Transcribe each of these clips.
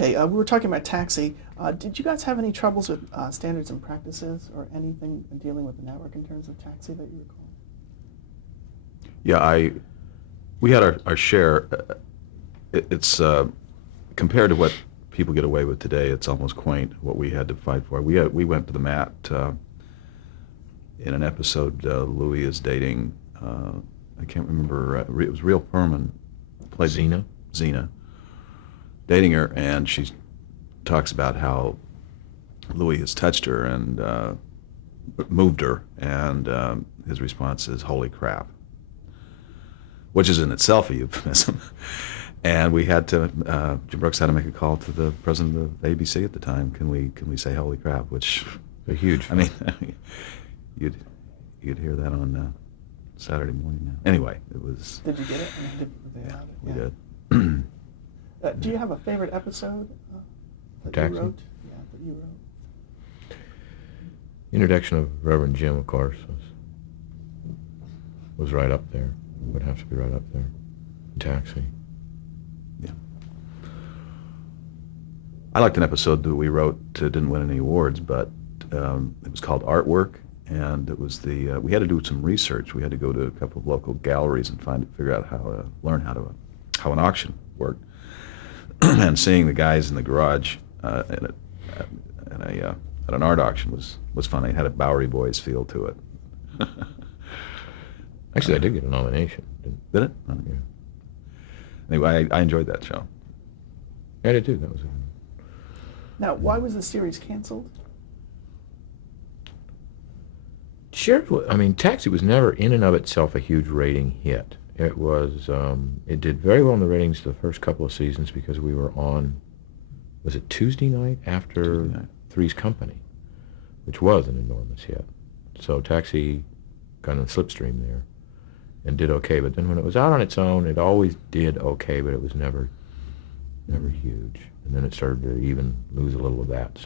Okay, we were talking about Taxi. Did you guys have any troubles with standards and practices or anything dealing with the network in terms of Taxi that you recall? Yeah, we had our share. It's compared to what people get away with today, it's almost quaint what we had to fight for. We went to the mat in an episode. Louis is dating. I can't remember. It was Real Furman. Played Xena. Dating her, and she talks about how Louis has touched her and moved her, and his response is, "Holy crap," which is in itself a euphemism. And we had to, Jim Brooks had to make a call to the president of ABC at the time. Can we say "Holy crap"? Which a huge. I mean, you'd hear that on Saturday morning now. Anyway, it was. Did you get it? We did. Do you have a favorite episode that Taxi? you wrote? Yeah, that you wrote. Introduction of Reverend Jim, of course, was right up there. Would have to be right up there. Taxi. Yeah. I liked an episode that we wrote. Didn't win any awards, but it was called Artwork, and it was we had to do some research. We had to go to a couple of local galleries and figure out learn how an auction worked. And seeing the guys in the garage at an art auction was fun. It had a Bowery Boys feel to it. Actually, I did get a nomination. Did it? Oh. Yeah. Anyway, I enjoyed that show. I did too. That was. Now, why was the series canceled? Taxi was never in and of itself a huge rating hit. It was, it did very well in the ratings the first couple of seasons because we were on, was it Tuesday night after Three's Company, which was an enormous hit. So Taxi got on the slipstream there and did okay. But then when it was out on its own, it always did okay, but it was never huge. And then it started to even lose a little of that.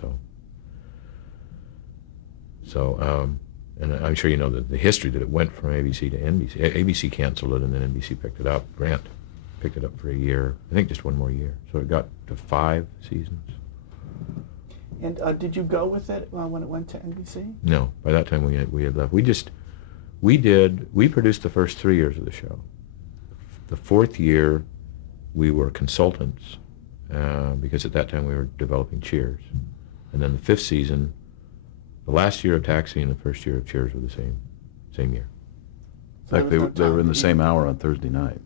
And I'm sure you know the history that it went from ABC to NBC. ABC canceled it, and then NBC picked it up. Grant picked it up for a year. I think just one more year. So it got to 5 seasons. And did you go with it when it went to NBC? No, by that time we had left. We produced the first 3 years of the show. The 4th year, we were consultants because at that time we were developing Cheers. And then the 5th season, the last year of Taxi and the first year of Cheers were the same year. In fact, they were in the same hour on Thursday night.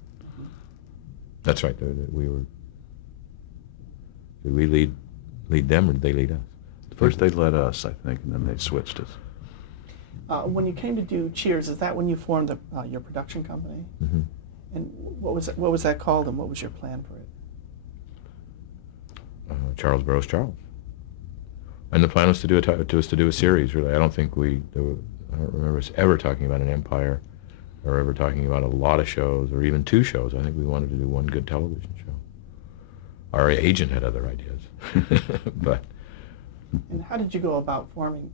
That's right. We were. Did we lead them, or did they lead us? First they led us, I think, and then they switched us. When you came to do Cheers, is that when you formed your production company? Mm-hmm. And what was that called, and what was your plan for it? Charles Burroughs Charles. And the plan was to do a series. Really, I don't remember us ever talking about an empire, or ever talking about a lot of shows, or even 2 shows. I think we wanted to do one good television show. Our agent had other ideas, but. And how did you go about forming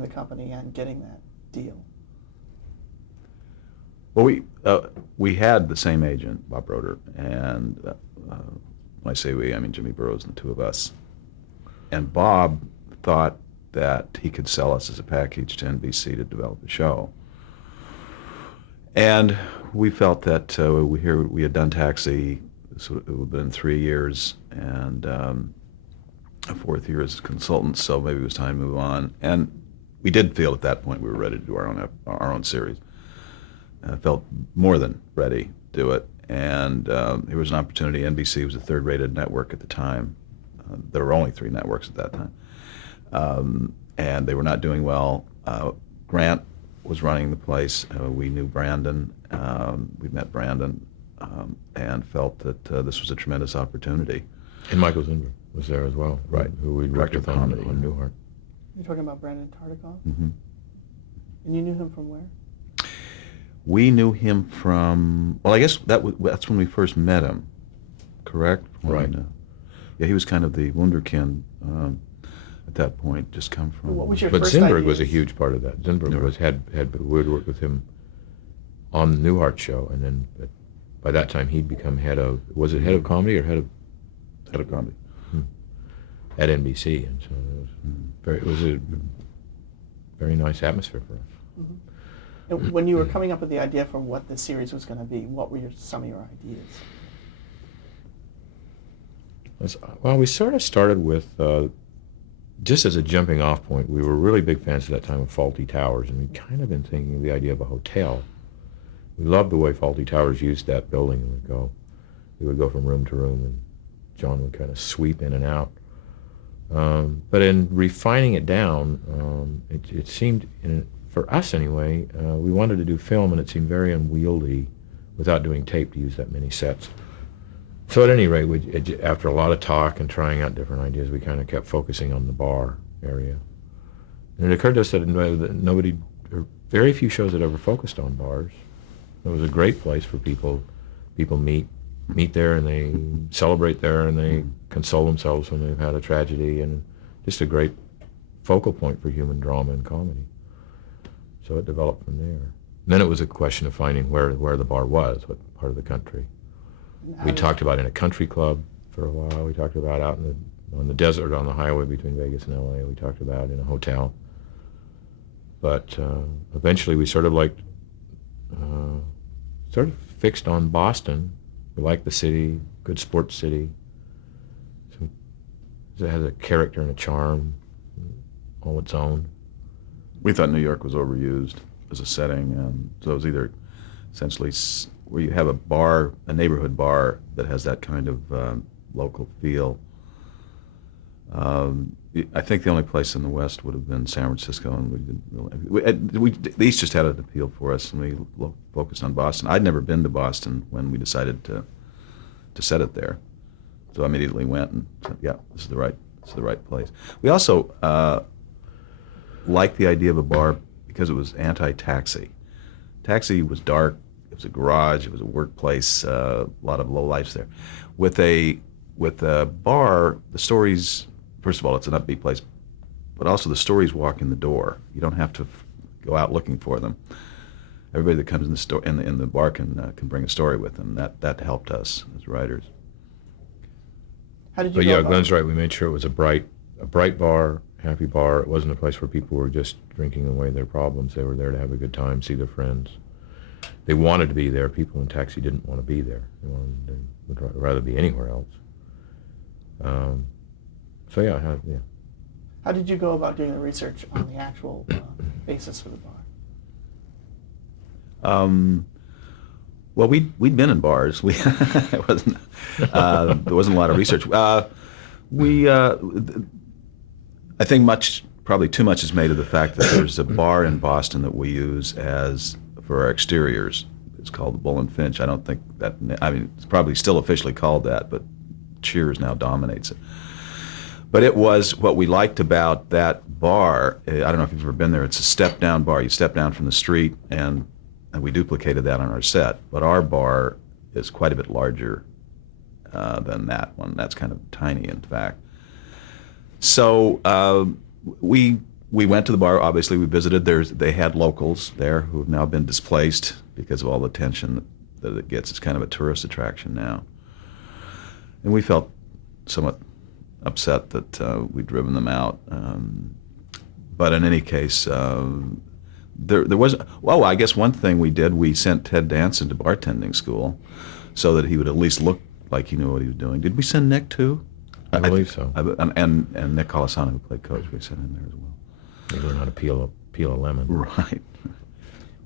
the company and getting that deal? Well, we had the same agent, Bob Roeder, and when I say we, I mean Jimmy Burroughs and the 2 of us. And Bob thought that he could sell us as a package to NBC to develop the show. And we felt that we had done Taxi, so it would have been 3 years, and a 4th year as consultants, so maybe it was time to move on. And we did feel at that point we were ready to do our own series. Felt more than ready to do it. And there was an opportunity. NBC was a 3rd-rated network at the time. There were only 3 networks at that time. And they were not doing well. Grant was running the place. We knew Brandon. We met Brandon and felt that this was a tremendous opportunity. And Michael Zinberg was there as well. Right. Who we worked with on Newhart. You're talking about Brandon Tartikoff? Mm-hmm. And you knew him from where? We knew him from, well, I guess that's when we first met him, correct? Right. Yeah, he was kind of the wunderkind at that point, just come from. What was your But first Zinberg ideas? was a huge part of that. Zinberg we would work with him on the Newhart show, and then by that time he'd become head of comedy or head of Head of comedy. at NBC, and so it was a very nice atmosphere for us. Mhm. And when you were coming up with the idea for what this series was going to be, what were some of your ideas? Well, we sort of started with, just as a jumping off point, we were really big fans at that time of Fawlty Towers, and we'd kind of been thinking of the idea of a hotel. We loved the way Fawlty Towers used that building, and we would go from room to room, and John would kind of sweep in and out. But in refining it down, it seemed, for us anyway, we wanted to do film, and it seemed very unwieldy without doing tape to use that many sets. So at any rate, after a lot of talk and trying out different ideas, we kind of kept focusing on the bar area. And it occurred to us that nobody, or very few shows had ever focused on bars. It was a great place for people meet there, and they celebrate there, and they console themselves when they've had a tragedy, and just a great focal point for human drama and comedy. So it developed from there. And then it was a question of finding where the bar was, what part of the country. We talked about in a country club for a while. We talked about out on the desert on the highway between Vegas and LA. We talked about in a hotel. But eventually we sort of fixed on Boston. We liked the city, good sports city. So it has a character and a charm all its own. We thought New York was overused as a setting, so it was either essentially where you have a neighborhood bar that has that kind of local feel. I think the only place in the West would have been San Francisco, and we didn't really. The East just had an appeal for us, and we focused on Boston. I'd never been to Boston when we decided to set it there, so I immediately went and said, "Yeah, this is the right place." We also liked the idea of a bar because it was anti-taxi. Taxi was dark. It was a garage. It was a workplace. A lot of lowlifes there. With a bar, the stories. First of all, it's an upbeat place, but also the stories walk in the door. You don't have to go out looking for them. Everybody that comes in the store in the bar can bring a story with them. That helped us as writers. How did you But go yeah, about Glen's right. We made sure it was a bright bar, happy bar. It wasn't a place where people were just drinking away their problems. They were there to have a good time, see their friends. They wanted to be there. People in Taxi didn't want to be there. They would rather be anywhere else. So yeah. How did you go about doing the research on the actual basis for the bar? Well, we'd been in bars. It wasn't there wasn't a lot of research. I think probably too much is made of the fact that there's a bar in Boston that we use for our exteriors. It's called the Bull and Finch. I don't think that. I mean, it's probably still officially called that, but Cheers now dominates it. But it was what we liked about that bar. I don't know if you've ever been there. It's a step-down bar. You step down from the street, and we duplicated that on our set. But our bar is quite a bit larger than that one. That's kind of tiny, in fact. So we went to the bar. Obviously, we visited. They had locals there who have now been displaced because of all the attention that it gets. It's kind of a tourist attraction now. And we felt somewhat upset that we'd driven them out. But in any case, there was, well, I guess one thing we did, we sent Ted Danson to bartending school so that he would at least look like he knew what he was doing. Did we send Nick too? I believe so. And Nick Colasano, who played Coach, we sent him there as well. They learned how to peel a lemon. Right.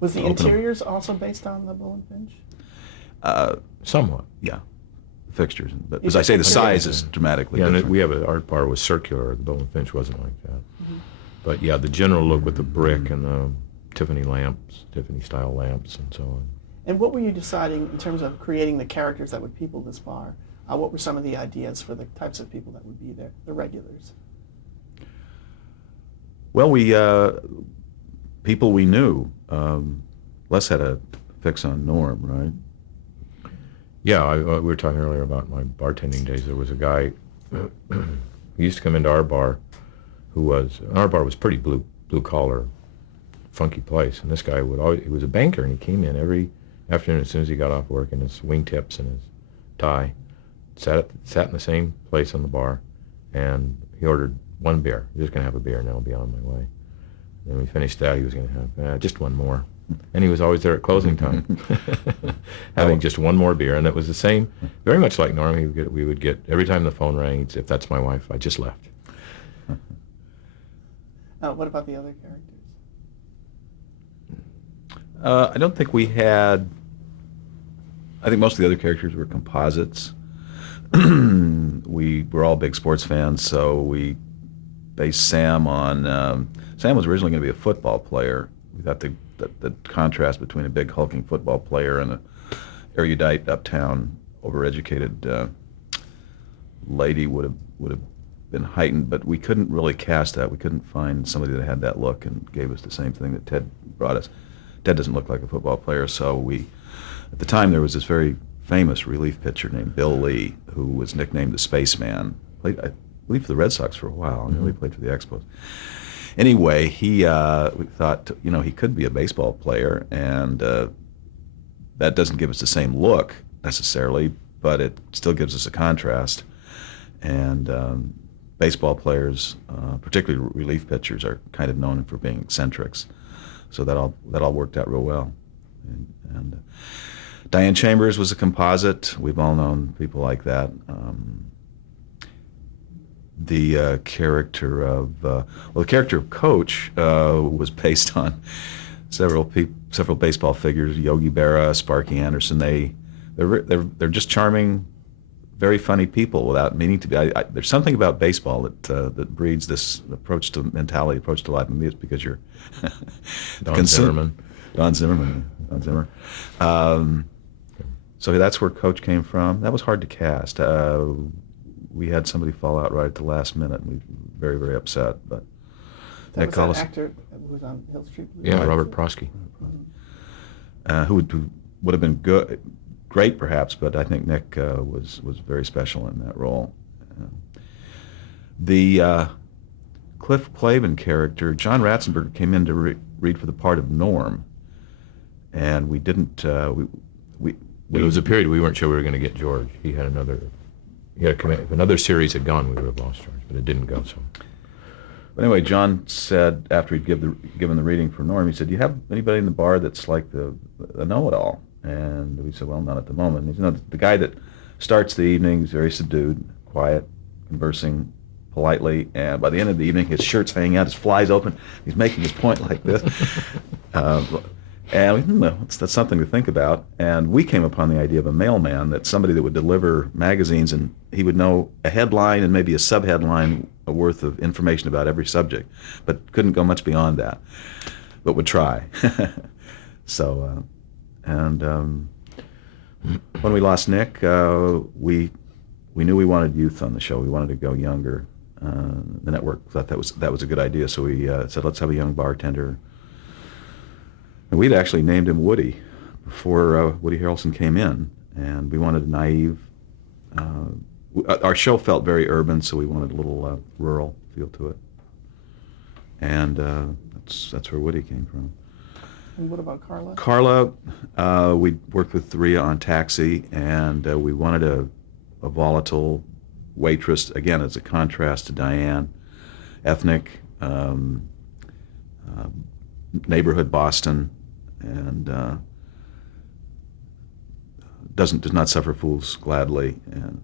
Was the interiors also based on the Bull and Finch? Somewhat. Yeah. Fixtures, but as I say, the size is dramatically different. different. Our bar was circular. The Bull and Finch wasn't like that. Mm-hmm. But yeah, the general look with the brick and the Tiffany style lamps, and so on. And what were you deciding in terms of creating the characters that would people this bar? What were some of the ideas for the types of people that would be there, the regulars? Well, people we knew. Les had a fix on Norm, right? Yeah, we were talking earlier about my bartending days. There was a guy who used to come into our bar our bar was pretty blue collar, funky place. And this guy he was a banker, and he came in every afternoon as soon as he got off work in his wingtips and his tie, sat in the same place on the bar, and he ordered one beer. He was going to have a beer, and then I'll be on my way. And when we finished that, he was going to have just one more. And he was always there at closing time, having just one more beer. And it was the same, very much like Norm. We would get, every time the phone rang, he'd say, if that's my wife, I just left. What about the other characters? I don't think we had. I think most of the other characters were composites. We were all big sports fans, so we based Sam on. Sam was originally going to be a football player. We thought the contrast between a big hulking football player and a erudite uptown, overeducated lady would have been heightened, but we couldn't really cast that. We couldn't find somebody that had that look and gave us the same thing that Ted brought us. Ted doesn't look like a football player, so at the time there was this very famous relief pitcher named Bill Lee, who was nicknamed the Spaceman. Played, I believe, for the Red Sox for a while. I know he played for the Expos. Anyway, we thought, he could be a baseball player, and that doesn't give us the same look necessarily, but it still gives us a contrast. And baseball players, particularly relief pitchers, are kind of known for being eccentrics. So that all worked out real well. And Diane Chambers was a composite. We've all known people like that. The character of Coach was based on several baseball figures: Yogi Berra, Sparky Anderson. They're just charming, very funny people without meaning to be. There's something about baseball that breeds this approach to life. Maybe it's because you're Don Zimmerman. Don Zimmer. So that's where Coach came from. That was hard to cast. We had somebody fall out right at the last minute, and we were very, very upset. But That was that actor who was on Hill Street. Yeah, Robert Prosky. Who would have been great perhaps, but I think Nick was very special in that role. The Cliff Clavin character, John Ratzenberger, came in to read for the part of Norm, and we didn't. There was a period we weren't sure we were going to get George. He had another. If another series had gone, we would have lost George, but it didn't go. So. But anyway, John said after he'd given the reading for Norm, he said, "Do you have anybody in the bar that's like the know-it-all?" And we said, "Well, not at the moment." And he said, "No, the guy that starts the evening is very subdued, quiet, conversing politely, and by the end of the evening, his shirt's hanging out, his fly's open, he's making his point like this." And we thought, well, that's something to think about. And we came upon the idea of a mailman, that somebody that would deliver magazines, and he would know a headline and maybe a subheadline worth of information about every subject, but couldn't go much beyond that, but would try. So, when we lost Nick, we knew we wanted youth on the show. We wanted to go younger. The network thought that was a good idea, so we said, let's have a young bartender. And we'd actually named him Woody before Woody Harrelson came in, and we wanted a naive. Our show felt very urban, so we wanted a little rural feel to it, and that's where Woody came from. And what about Carla? Carla, we worked with Rhea on Taxi, and we wanted a volatile waitress, again, as a contrast to Diane, ethnic, neighborhood Boston, and does not suffer fools gladly, and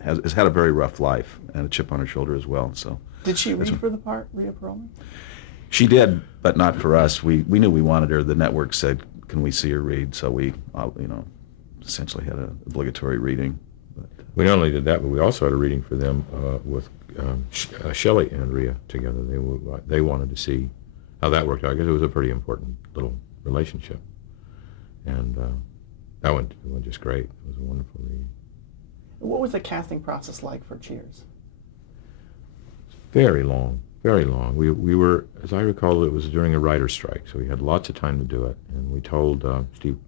has had a very rough life and a chip on her shoulder as well. So did she read for the part, Rhea Perlman? She did, but not for us. We knew we wanted her. The network said, "Can we see her read?" So we, essentially had an obligatory reading. But we not only did that, but we also had a reading for them with Shelley and Rhea together. They wanted to see how that worked out, because it was a pretty important little relationship, and that went just great. It was a wonderful reading. What was the casting process like for Cheers? Very long. Very long. We were, as I recall, it was during a writer's strike, so we had lots of time to do it. And we told Steve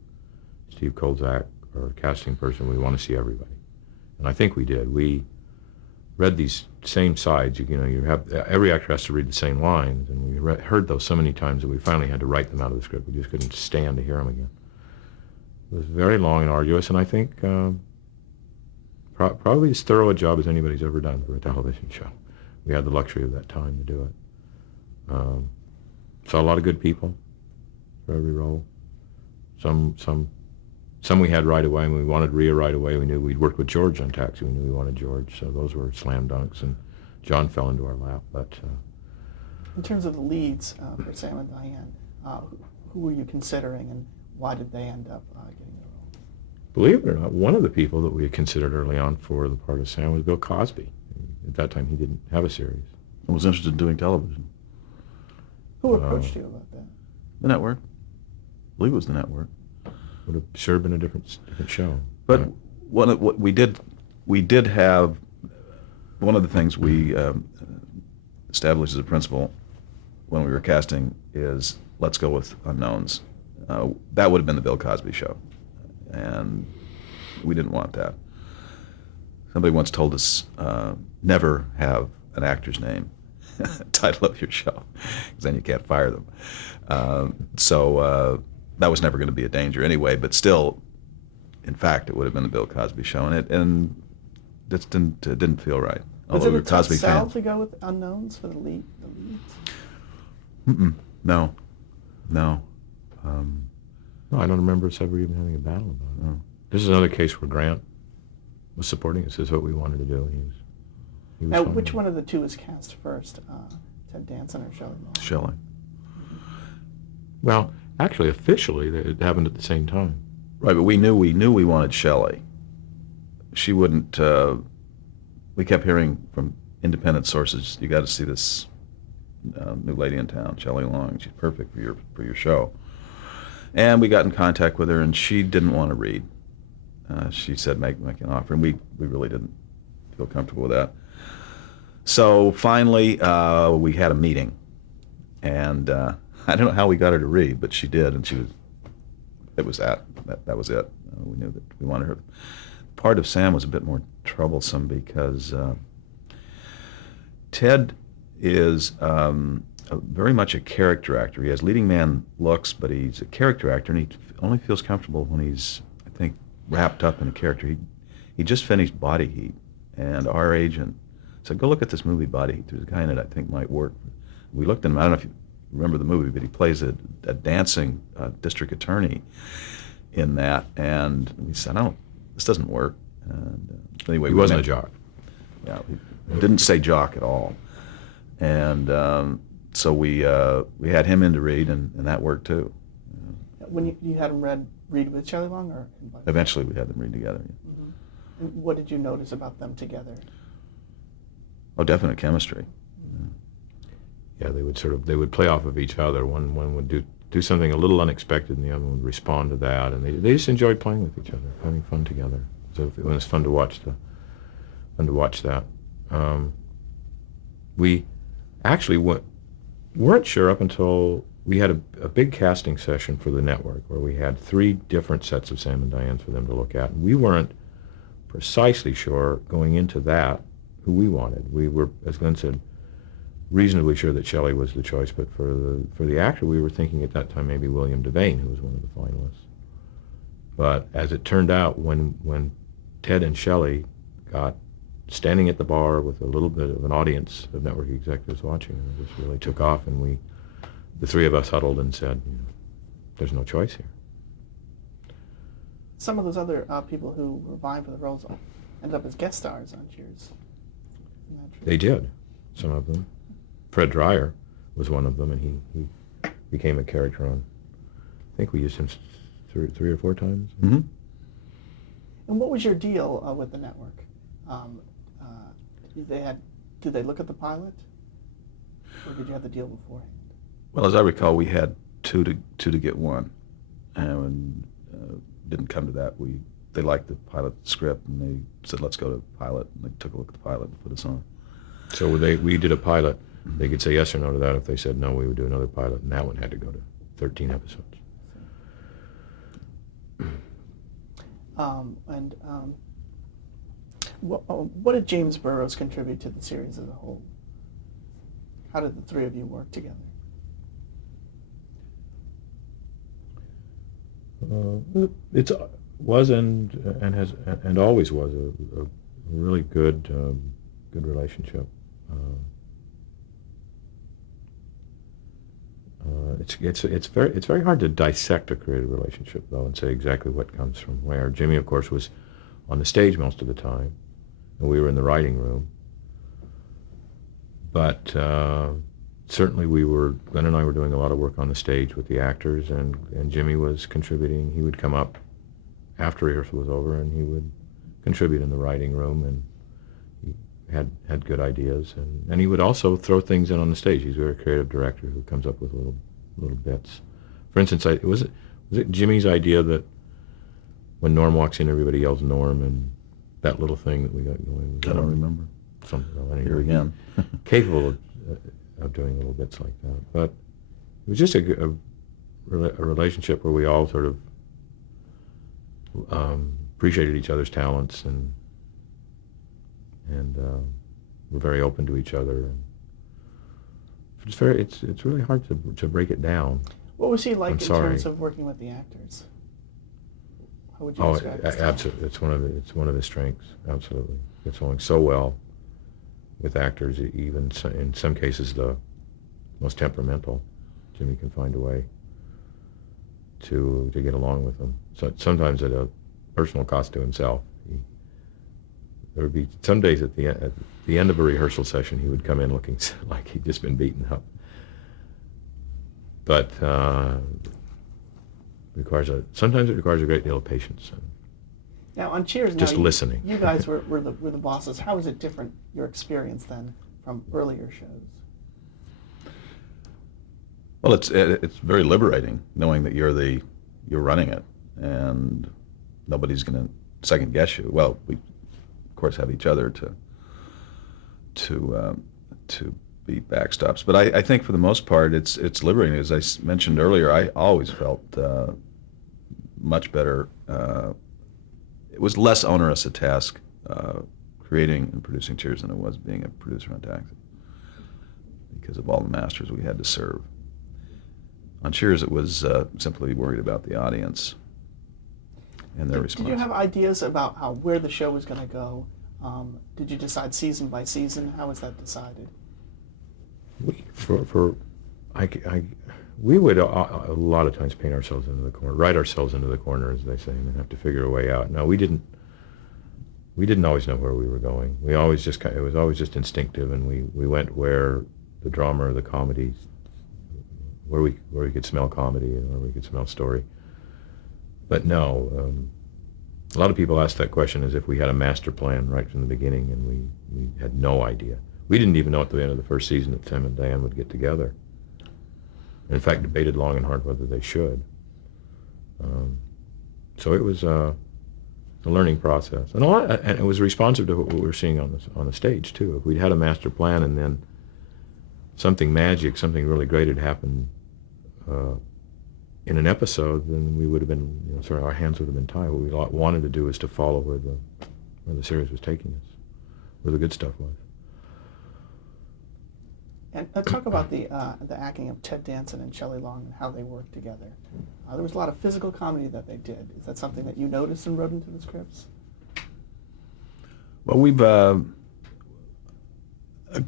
Kolzak, our casting person, we want to see everybody. And I think we did. We read these same sides. You have every actor has to read the same lines, and we heard those so many times that we finally had to write them out of the script. We just couldn't stand to hear them again. It was very long and arduous, and I think probably as thorough a job as anybody's ever done for a television show. we had the luxury of that time to do it. Saw a lot of good people for every role. Some we had right away, and we wanted Rhea right away. We knew we'd worked with George on Taxi. We knew we wanted George, so those were slam dunks, and John fell into our lap. But In terms of the leads for Sam and Diane, who were you considering, and why did they end up getting the role? believe it or not, one of the people that we had considered early on for the part of Sam was Bill Cosby. At that time, he didn't have a series. I was interested in doing television. Who approached you about that? The network. I believe it was the network. Would have sure been a different show. But what we did have, one of the things we established as a principle when we were casting is let's go with unknowns. That would have been the Bill Cosby show, and we didn't want that. Somebody once told us never have an actor's name title of your show, because then you can't fire them. So that was never going to be a danger anyway. But still, in fact, it would have been the Bill Cosby show, and it didn't feel right. Was Although it we a were tough Cosby sell fans. to go with unknowns for the leads? No. No, I don't remember us ever even having a battle about it. No. This is another case where Grant was supporting us. This is what we wanted to do. He was Now, fine which with it. one of the two was cast first, Ted Danson or Shelley Long? Shelley. Well, actually, officially, it happened at the same time. Right, but we knew we wanted Shelley. She wouldn't. We kept hearing from independent sources, "You got to see this new lady in town, Shelley Long. She's perfect for your show." And we got in contact with her, and she didn't want to read. She said, "Make an offer," and we really didn't feel comfortable with that. So finally, we had a meeting, and I don't know how we got her to read, but she did, and it was that was it. We knew that we wanted her. Part of Sam was a bit more troublesome because Ted is very much a character actor. He has leading man looks, but he's a character actor, and he only feels comfortable when he's, I think, wrapped up in a character. He just finished Body Heat, and our agent said, "Go look at this movie, Body Heat. There's a guy in it I think might work." We looked at him. I don't know if you remember the movie, but he plays a dancing district attorney in that, and we said, "Oh, this doesn't work." And anyway, He we wasn't met- a jock. Yeah, he didn't say jock at all, and so we had him in to read, and that worked too. When you had him read with Shelley Long, or Eventually, we had them read together. And what did you notice about them together? Oh, definite chemistry. Yeah, they would play off of each other. One would do something a little unexpected, and the other one would respond to that. And they just enjoyed playing with each other, having fun together. So it was fun to watch that. We actually weren't sure up until we had a big casting session for the network where we had 3 different sets of Sam and Diane for them to look at. And we weren't precisely sure going into that who we wanted. We were, as Glenn said, reasonably sure that Shelley was the choice, but for the actor, we were thinking at that time maybe William Devane, who was one of the finalists. But as it turned out, when Ted and Shelley got standing at the bar with a little bit of an audience of network executives watching, and it just really took off, and the 3 of us huddled and said, there's no choice here. Some of those other people who were vying for the roles ended up as guest stars on Cheers. Isn't that true? They did, some of them. Fred Dreyer was one of them, and he became a character on, I think we used him 3 or 4 times. Mm-hmm. And what was your deal with the network? Did they look at the pilot, or did you have the deal beforehand? Well, as I recall, we had two to get one, and when didn't come to that, they liked the pilot script, and they said, "Let's go to pilot." And they took a look at the pilot and put us on. So we did a pilot. They could say yes or no to that. If they said no, we would do another pilot, and that one had to go to 13 episodes. What did James Burrows contribute to the series as a whole? How did the 3 of you work together? It was and always was a really good relationship. It's very hard to dissect a creative relationship though and say exactly what comes from where. Jimmy, of course, was on the stage most of the time, and we were in the writing room. But certainly Glenn and I were doing a lot of work on the stage with the actors, and Jimmy was contributing. He would come up after rehearsal was over, and he would contribute in the writing room, and he had good ideas, and he would also throw things in on the stage. He's a very creative director who comes up with little bits. For instance, was it Jimmy's idea that when Norm walks in, everybody yells Norm, and that little thing that we got going? I don't remember. Here again. Capable of doing little bits like that. But it was just a relationship where we all sort of appreciated each other's talents and were very open to each other. And it's really hard to break it down. What was he like I'm in sorry. terms of working with the actors? How would you Oh, describe his talent? absolutely. It's one of his strengths. Absolutely, gets along so well with actors. Even in some cases, the most temperamental, Jimmy can find a way to get along with them. So sometimes at a personal cost to himself. There would be some days at the end of a rehearsal session, he would come in looking like he'd just been beaten up. But sometimes it requires a great deal of patience. Now on Cheers, Just listening. You guys were the bosses. How is it different, your experience then, from earlier shows? Well, it's very liberating knowing that you're running it, and nobody's going to second guess you. Well, we of course have each other to be backstops, but I think for the most part it's liberating. As I mentioned earlier, I always felt much better. It was less onerous a task creating and producing Cheers than it was being a producer on Taxi, because of all the masters we had to serve. On Cheers, it was simply worried about the audience and their response. Did you have ideas about where the show was going to go? Did you decide season by season? How was that decided? We would a lot of times paint ourselves into the corner, write ourselves into the corner, as they say, and then have to figure a way out. No, we didn't always know where we were going. It was always just instinctive, and we went where the drama or the comedy, where we could smell comedy and where we could smell story. But no, a lot of people ask that question as if we had a master plan right from the beginning, and we had no idea. We didn't even know at the end of the first season that Tim and Diane would get together. And in fact, debated long and hard whether they should. So it was a learning process, and it was responsive to what we were seeing on the stage too. If we'd had a master plan and then something really great had happened in an episode, then we would have been, our hands would have been tied. What we wanted to do is to follow where the series was taking us, where the good stuff was. And talk about the acting of Ted Danson and Shelley Long and how they worked together. There was a lot of physical comedy that they did. Is that something that you noticed and wrote into the scripts? Well, we've a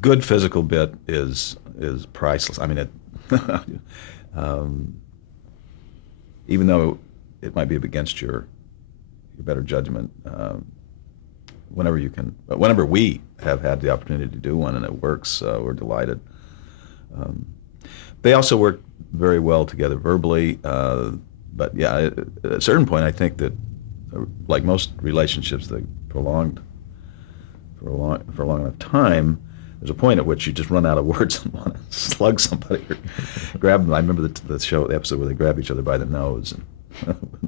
good physical bit is priceless. I mean, even though it might be against your better judgment, whenever we have had the opportunity to do one and it works, we're delighted. They also work very well together verbally, but yeah, at a certain point, I think that, like most relationships that prolonged for a long enough time, there's a point at which you just run out of words and want to slug somebody or grab them. I remember the episode where they grab each other by the nose and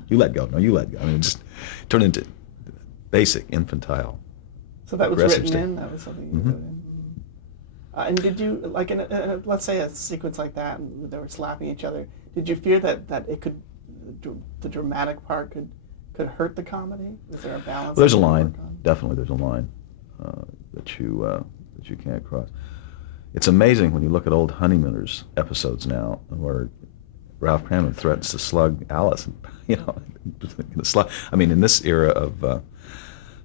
you let go, no, you let go. I mean, it just turned into basic infantile. So that was aggressive written stuff. in? That was something you wrote in? And did you, like in let's say a sequence like that, and they were slapping each other, did you fear that it could, the dramatic part could hurt the comedy? Is there a balance? Well, there's a that you line. work on? Definitely, there's a line that you can't cross. It's amazing when you look at old Honeymooners episodes now, where Ralph Cranman threatens to slug Alice. In this era of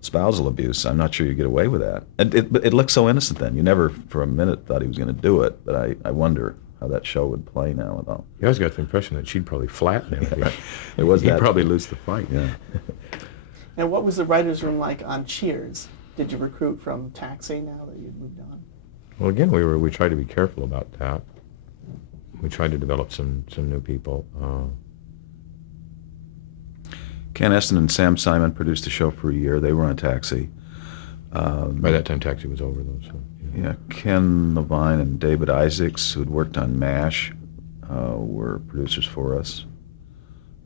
spousal abuse, I'm not sure you get away with that. It looked so innocent then. You never for a minute thought he was going to do it, but I wonder how that show would play now at all. You always got the impression that she'd probably flatten everything. It was He'd that. probably lose the fight. Yeah. And what was the writer's room like on Cheers? Did you recruit from Taxi now that you'd moved on? Well, again, we tried to be careful about that. We tried to develop some new people. Ken Esten and Sam Simon produced the show for a year. They were on Taxi. By that time, Taxi was over, though. So Yeah, Ken Levine and David Isaacs, who'd worked on MASH, were producers for us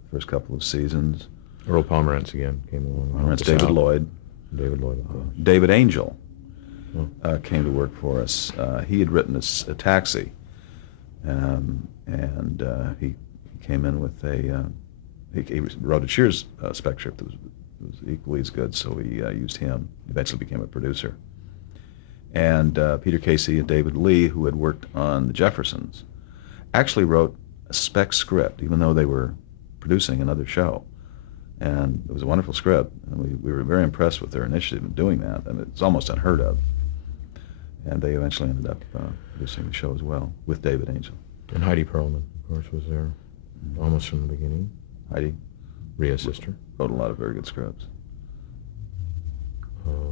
the first couple of seasons. Earl Pomerantz again came along. That's David Lloyd. David Lloyd, of course. David Angel Oh. came to work for us. He had written a Taxi, and he came in with he wrote a Cheers spec script that was equally as good, so we used him. Eventually became a producer. And Peter Casey and David Lee, who had worked on The Jeffersons, actually wrote a spec script, even though they were producing another show. And it was a wonderful script, and we were very impressed with their initiative in doing that. I mean, it's almost unheard of. And they eventually ended up producing the show as well, with David Angel. And Heidi Perlman, of course, was there almost from the beginning. Heidi Rhea's sister. wrote a lot of very good scripts.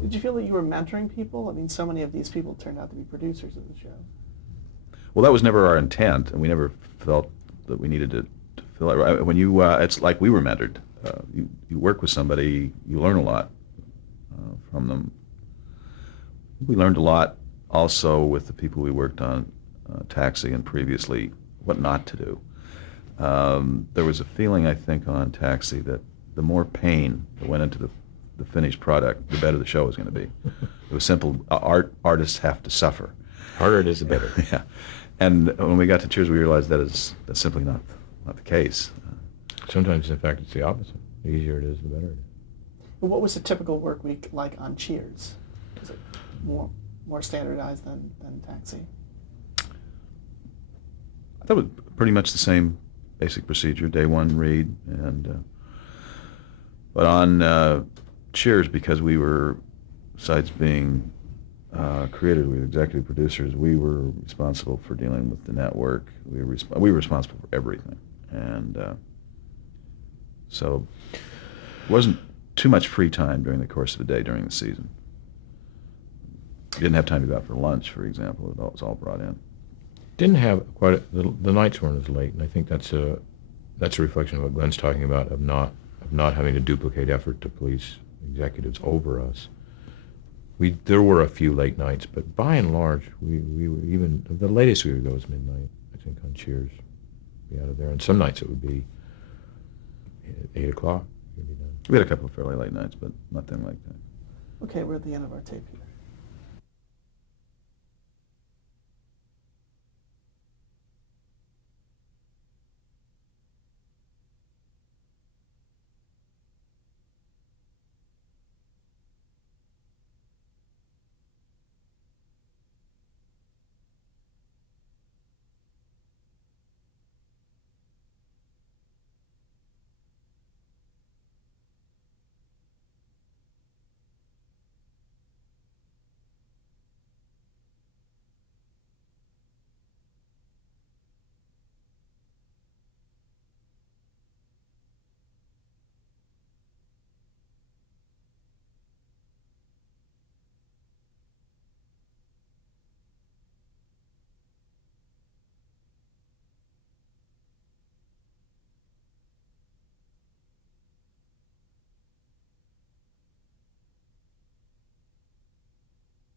Did you feel that you were mentoring people? I mean, so many of these people turned out to be producers of the show. Well, that was never our intent, and we never felt that we needed to fill it. When you, it's like we were mentored. You work with somebody, you learn a lot from them. We learned a lot also with the people we worked on Taxi and previously, what not to do. There was a feeling, I think, on Taxi that the more pain that went into the finished product, the better the show was going to be. It was simple. Artists have to suffer. Harder it is, the better. Yeah. And when we got to Cheers, we realized that's simply not the case. Sometimes, in fact, it's the opposite. The easier it is, the better it is. And what was a typical work week like on Cheers? Was it more standardized than Taxi? I thought it was pretty much the same basic procedure. Day one, read, and but on Cheers, because we were, besides being creative, we were executive producers, we were responsible for dealing with the network. We were responsible for everything, and so it wasn't too much free time during the course of the day during the season. You didn't have time to go out for lunch, for example. It was all brought in. Didn't have the nights weren't as late, and I think that's a reflection of what Glen's talking about, of not having to duplicate effort to police executives over us. There were a few late nights, but by and large, we were, even the latest we would go was midnight, I think, on Cheers. Be out of there, and some nights it would be 8 o'clock. We'd be done. We had a couple of fairly late nights, but nothing like that. Okay, we're at the end of our tape here.